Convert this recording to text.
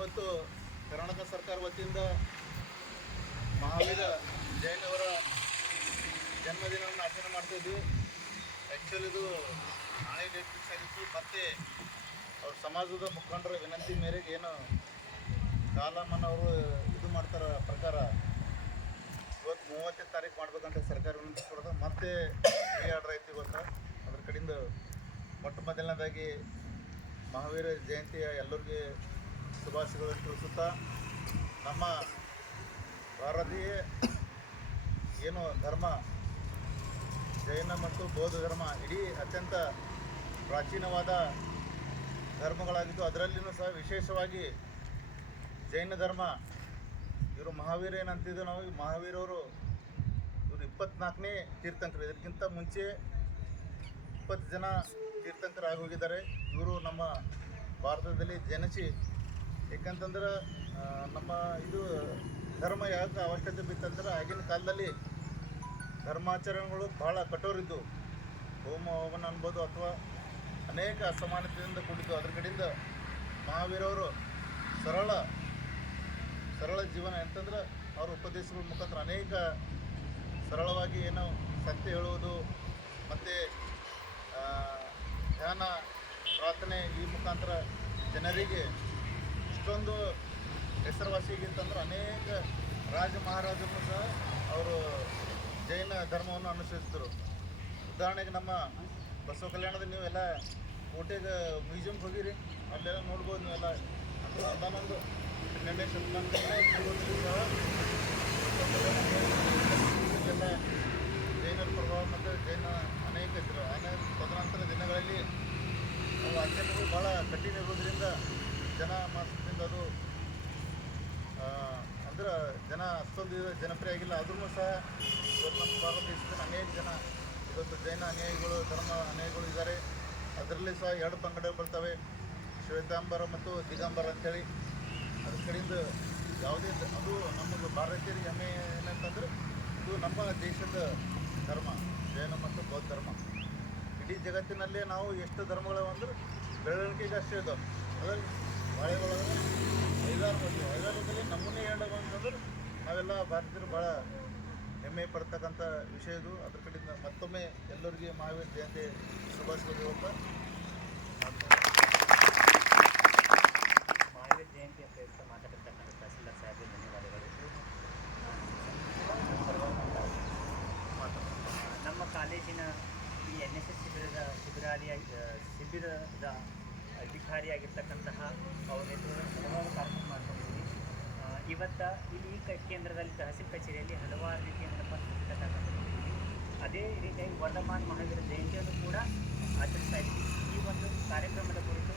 ಇವತ್ತು ಕರ್ನಾಟಕ ಸರ್ಕಾರ ವತಿಯಿಂದ ಮಹಾವೀರ ಜೈನವರ ಜನ್ಮದಿನವನ್ನು ಆಚರಣೆ ಮಾಡ್ತಾಯಿದ್ವಿ. ಆ್ಯಕ್ಚುಲಿ ಇದು ನಾಳೆ ಡೇಟ್ ಫಿಕ್ಸ್ ಆಗಿತ್ತು. ಮತ್ತು ಅವ್ರ ಸಮಾಜದ ಮುಖಂಡರ ವಿನಂತಿ ಮೇರೆಗೆ ಏನು ಕಾಲಮನ್ ಅವರು ಇದು ಮಾಡ್ತಾರ ಪ್ರಕಾರ ಇವತ್ತು 30ನೇ ತಾರೀಕು ಮಾಡ್ಬೇಕಂತ ಸರ್ಕಾರ ವಿನಂತಿ ಕೊಡೋದು. ಮತ್ತೆ ಆರ್ಡರ್ ಐತಿ ಇವತ್ತು. ಅದ್ರ ಕಡೆಯಿಂದ ಮೊಟ್ಟ ಮೊದಲನೇದಾಗಿ ಮಹಾವೀರ ಜಯಂತಿಯ ಎಲ್ಲರಿಗೆ ಶುಭಾಶಯಗಳನ್ನು ತಿಳಿಸುತ್ತಾ, ನಮ್ಮ ಭಾರತೀಯ ಏನು ಧರ್ಮ ಜೈನ ಮತ್ತು ಬೌದ್ಧ ಧರ್ಮ ಇಡೀ ಅತ್ಯಂತ ಪ್ರಾಚೀನವಾದ ಧರ್ಮಗಳಾಗಿದ್ದು, ಅದರಲ್ಲಿಯೂ ಸಹ ವಿಶೇಷವಾಗಿ ಜೈನ ಧರ್ಮ ಇವರು ಮಹಾವೀರ ಏನಂತಿದ್ದು ನಾವು ಮಹಾವೀರವರು ಇವರು 24ನೇ ತೀರ್ಥಂಕರು. ಇದಕ್ಕಿಂತ ಮುಂಚೆ 20 ಜನ ತೀರ್ಥಂಕರಾಗಿ ಹೋಗಿದ್ದಾರೆ. ಇವರು ನಮ್ಮ ಭಾರತದಲ್ಲಿ ಜನಿಸಿ, ಏಕೆಂತಂದ್ರೆ ನಮ್ಮ ಇದು ಧರ್ಮ ಯಾಕೆ ಅವಶ್ಯಕತೆ ಬಿತ್ತಂದ್ರೆ ಆಗಿನ ಕಾಲದಲ್ಲಿ ಧರ್ಮಾಚರಣೆಗಳು ಭಾಳ ಕಠೋರಿದ್ದು. ಹೋಮ ಹವನ ಅನ್ಬೋದು ಅಥವಾ ಅನೇಕ ಅಸಮಾನತೆಯಿಂದ ಕೂಡಿದ್ದು. ಅದ್ರ ಕಡೆಯಿಂದ ಮಹಾವೀರವರು ಸರಳ ಜೀವನ ಅಂತಂದ್ರೆ ಅವರ ಉಪದೇಶಗಳ ಮುಖಾಂತರ ಅನೇಕ ಸರಳವಾಗಿ ಏನೋ ಸತ್ಯ ಹೇಳುವುದು ಮತ್ತು ಧ್ಯಾನ ಪ್ರಾರ್ಥನೆ ಈ ಮುಖಾಂತರ ಜನರಿಗೆ ಇಷ್ಟೊಂದು ಹೆಸರುವಾಸಿಗಿಂತಂದ್ರೆ ಅನೇಕ ರಾಜ ಮಹಾರಾಜರನ್ನು ಸಹ ಅವರು ಜೈನ ಧರ್ಮವನ್ನು ಅನುಸರಿಸಿದರು. ಉದಾಹರಣೆಗೆ ನಮ್ಮ ಬಸವ ಕಲ್ಯಾಣದಲ್ಲಿ ನೀವೆಲ್ಲ ಕೋಟೆಗೆ ಮ್ಯೂಸಿಯಮ್ಗೆ ಹೋಗಿರಿ, ಅಲ್ಲೆಲ್ಲ ನೋಡ್ಬೋದು ನೀವೆಲ್ಲ. ಅಂದರೆ ಒಂದಾನೊಂದು 12ನೇ ಶತಮಾನದಲ್ಲಿ ಸಹ ಎಲ್ಲ ಜೈನರ ಪ್ರಭಾವ ಮತ್ತು ಜೈನ ಅನೇಕ ಇದ್ದರು. ತದನಂತರ ದಿನಗಳಲ್ಲಿ ಅವು ಆಚರಣೆಗಳು ಭಾಳ ಕಠಿಣ ಇರೋದ್ರಿಂದ ಜನ ಮಾಸದಿಂದ ಅದು ಅಂದ್ರೆ ಜನ ಅಷ್ಟೊಂದು ಜನಪ್ರಿಯ ಆಗಿಲ್ಲ. ಆದ್ರೂ ಸಹ ಇವತ್ತು ನಮ್ಮ ಭಾರತ ದೇಶದಲ್ಲಿ ಅನೇಕ ಜನ ಇವತ್ತು ಜೈನ ಅನುಯಾಯಿಗಳು ಧರ್ಮ ಅನುಯಾಯಿಗಳು ಇದ್ದಾರೆ. ಅದರಲ್ಲಿ ಸಹ 2 ಪಂಗಡ ಬರ್ತವೆ, ಶ್ವೇತಾಂಬರ ಮತ್ತು ದಿಗಂಬರ ಅಂಥೇಳಿ. ಅದ್ರ ಕಡೆಯಿಂದ ಯಾವುದೇ ಅದು ನಮಗೆ ಭಾರತೀಯರಿಗೆ ಹೆಮ್ಮೆ ಏನಂತಂದ್ರೆ ಇದು ನಮ್ಮ ದೇಶದ ಧರ್ಮ ಜೈನ ಮತ್ತು ಬೌದ್ಧ ಧರ್ಮ. ಇಡೀ ಜಗತ್ತಿನಲ್ಲೇ ನಾವು ಎಷ್ಟು ಧರ್ಮಗಳು ಅಂದ್ರೆ ಬೆಳವಣಿಗೆಗೆ ಅಷ್ಟೇ ಇದ್ದಾವೆ. ಅದರಲ್ಲಿ ಹೊಳೆಗಳಂದ್ರೆ 5-6 ನಮ್ಮನ್ನೇ ಹೇಳೋದು ಅಂತಂದ್ರೆ ನಾವೆಲ್ಲ ಭಾರತೀಯರು ಭಾಳ ಹೆಮ್ಮೆ ಪಡ್ತಕ್ಕಂಥ ವಿಷಯ ಇದು. ಅದ್ರ ಕಡೆಯಿಂದ ಮತ್ತೊಮ್ಮೆ ಎಲ್ಲರಿಗೆ ಮಹಾವೀರ ಜಯಂತಿ ಶುಭಾಶಯಗಳು ಅಂತ ಮಹಾವೀರ ಜಯಂತಿ ಅಂತ ಹೇಳ್ತಾ ಮಾತಾಡಿರ್ತಕ್ಕಂಥ ತಹಸೀಲ್ದಾರ್ ಸಾಹೇಬ್ಗೆ ಧನ್ಯವಾದಗಳು. ನಮ್ಮ ಕಾಲೇಜಿನ ಈ NSS ಶಿಬಿರದ ಅಧಿಕಾರಿಯಾಗಿರ್ತಕ್ಕಂತಹ ಅವ್ರ ನೇತೃತ್ವದಲ್ಲಿ ಹಲವಾರು ಕಾರ್ಯಕ್ರಮ ಮಾಡ್ಕೊಂಡಿದ್ದೀವಿ. ಇವತ್ತು ಇಲ್ಲಿ ಈ ಕೇಂದ್ರದಲ್ಲಿ ತಹಸೀಲ್ ಕಚೇರಿಯಲ್ಲಿ ಹಲವಾರು ರೀತಿಯ ಕಾರ್ಯಕ್ರಮ. ಅದೇ ರೀತಿಯಾಗಿ ವರ್ಧಮಾನ ಮಹಾವೀರ ಜಯಂತಿಯನ್ನು ಕೂಡ ಆಚರಿಸ್ತಾ ಇದ್ದೀವಿ. ಈ ಒಂದು ಕಾರ್ಯಕ್ರಮದ ಕುರಿತು